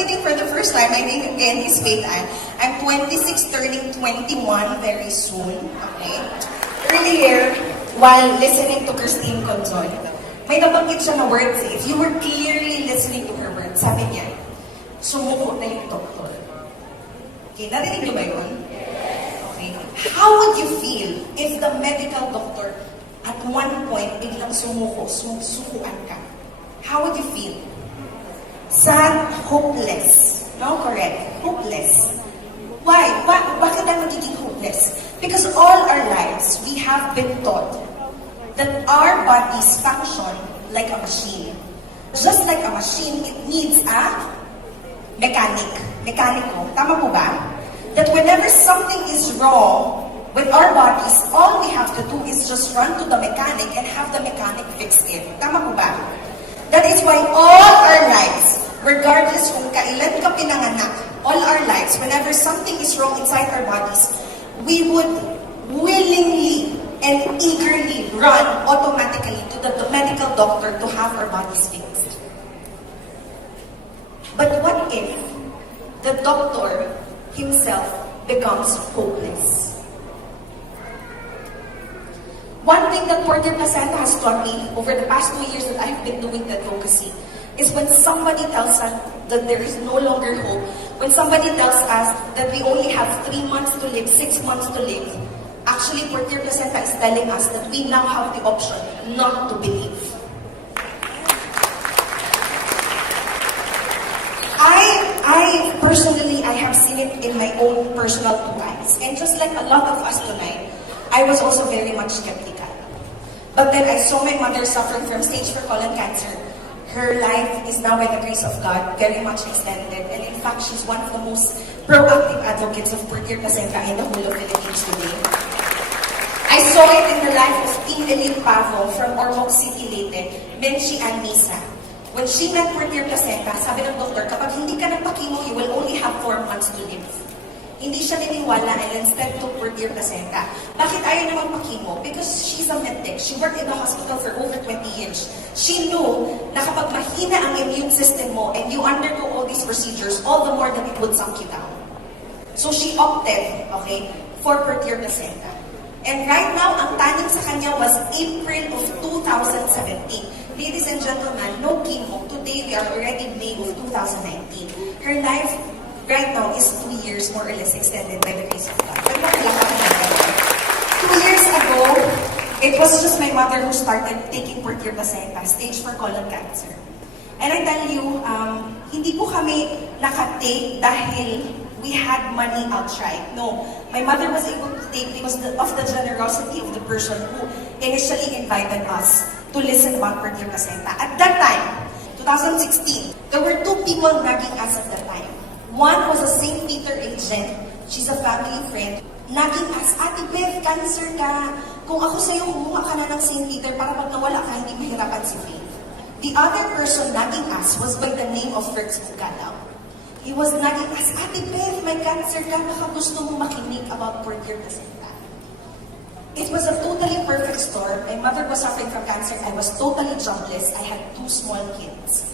meeting for the first time, my name again is Faith Ann. I'm 26, turning 21 very soon. Okay? Earlier, while listening to Christine Conzon, may nabanggit siya na words eh. If you were clearly listening to her words, sabi niya, sumuko na yung doktor. Okay, narinig niyo ba yun? Okay. How would you feel if the medical doctor at one point biglang susukuan ka? How would you feel? Sad, hopeless. No, correct. Hopeless. Why? Bakit tayo magiging hopeless? Because all our lives, we have been taught that our bodies function like a machine. Just like a machine, it needs a mekaniko. Tama po ba? That whenever something is wrong with our bodies, all we have to do is just run to the mechanic and have the mechanic fix it. Tama po ba? That is why all our lives, regardless kung kailan ka pinanganak, all our lives, whenever something is wrong inside our bodies, we would willingly and eagerly run automatically to the medical doctor to have our bodies fixed. But what if the doctor himself becomes hopeless? One thing that Porter Placenta has taught me over the past 2 years that I've been doing the advocacy is when somebody tells us that there is no longer hope, when somebody tells us that we only have 3 months to live, 6 months to live, actually Porter Placenta is telling us that we now have the option not to believe. I personally, I have seen it in my own personal 2 eyes. And just like a lot of us tonight, I was also very much skeptical. But then I saw my mother suffering from stage 4 colon cancer. Her life is now, by the grace of God, very much extended. And in fact, she's one of the most proactive advocates of Porter Placenta in the whole of Philippines today. I saw it in the life of Team Elite Pavo from Ormoc City, Leyte, Menchi and Misa. When she met Porter Placenta, sabi ng doktor, kapag hindi ka nagpakimo, you will only have 4 months to live. Hindi siya niniwala and instead took Porter Placenta. Bakit ayaw niya magpakimo? Because she's a medtech. She worked in the hospital for over 20 years. She knew na kapag mahina ang immune system mo and you undergo all these procedures, all the more that it would sunk you down. So she opted, okay, for Porter Placenta. And right now, ang taning sa kanya was April of 2017. Ladies and gentlemen, no chemo. Today, we are already May of 2019. Her life right now is 2 years more or less extended by the grace of God. Pero 2 years ago, it was just my mother who started taking Porter Placenta, stage 4 colon cancer. And I tell you, hindi po kami nakatake dahil we had money outright. No, my mother was able to take because of the generosity of the person who initially invited us to listen about Porter Placenta. At that time, 2016, there were 2 people nagging us at that time. One was a St. Peter agent. She's a family friend. Nagging us, Ate Beth, cancer ka. Kung ako sa'yo, kumuha ka na ng St. Peter para pag nawala ka, hindi mahirapan si Faith. The other person nagging us was by the name of Fritz Bugalaw. He was nagging us, Ate Beth, may cancer ka, baka gusto mo makinig about Porter Placenta. It was a totally perfect storm. My mother was suffering from cancer. I was totally jobless. I had 2 small kids.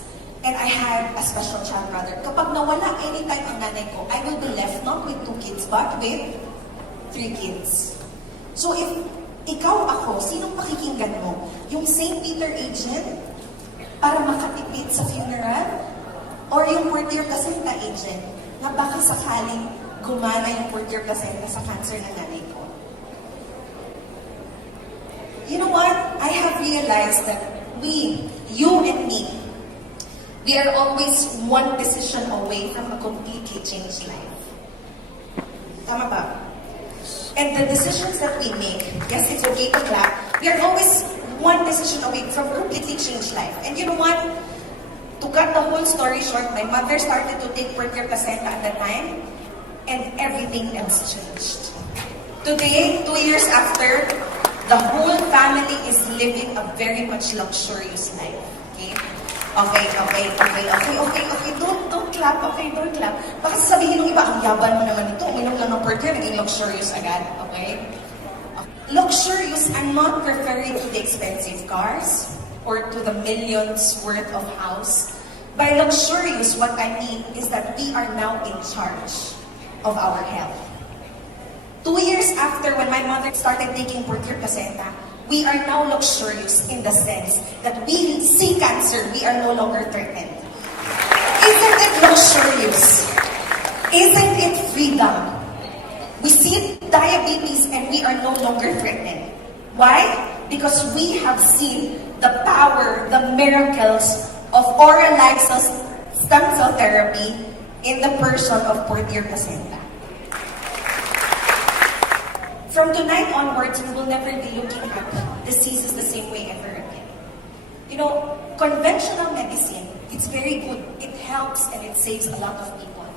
And I had a special child brother. Kapag nawala anytime ang nanay ko, I will be left not with 2 kids, but with 3 kids. So if ikaw ako, sinong pakikinggan mo? Yung St. Peter agent para makatipid sa funeral? Or yung Porter Placenta agent na baka sakaling gumana yung Porter Placenta sa cancer ng nanay ko? You know what? I have realized that we, you and me, we are always one decision away from a completely changed life. Tama ba? And the decisions that we make, yes, it's okay to clap, we are always one decision away from a completely changed life. And you know what? To cut the whole story short, my mother started to take Porter Placenta at that time, and everything else changed. Today, 2 years after, the whole family is living a very much luxurious life. Okay? Okay. Don't clap. Okay, don't clap. Baka sabihin ng iba, ang yaban mo naman ito. Uminom lang ng Porter, naging luxurious agad. Okay? Luxurious, I'm not referring to the expensive cars or to the millions worth of house. By luxurious, what I mean is that we are now in charge of our health. 2 years after when my mother started taking Portier placenta, we are now luxurious in the sense that we see cancer, we are no longer threatened. Isn't it luxurious? Isn't it freedom? We see diabetes and we are no longer threatened. Why? Because we have seen the power, the miracles of oral life stem cell therapy in the person of Portier placenta. From tonight onwards, we will never be looking at diseases the same way ever again. You know, conventional medicine, it's very good. It helps and it saves a lot of people.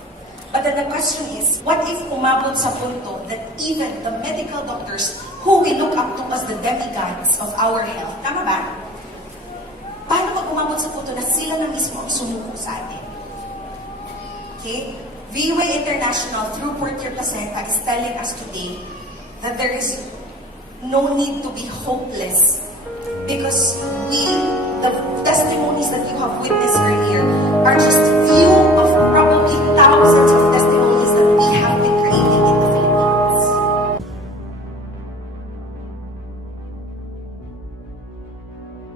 But then the question is, what if umabot sa punto that even the medical doctors who we look up to as the demigods of our health, tama ba? Paano pag umabot sa punto na sila na mismo ang sumuko sa atin? Okay? V-Way International through Portier Placenta is telling us today that there is no need to be hopeless because the testimonies that you have witnessed earlier are just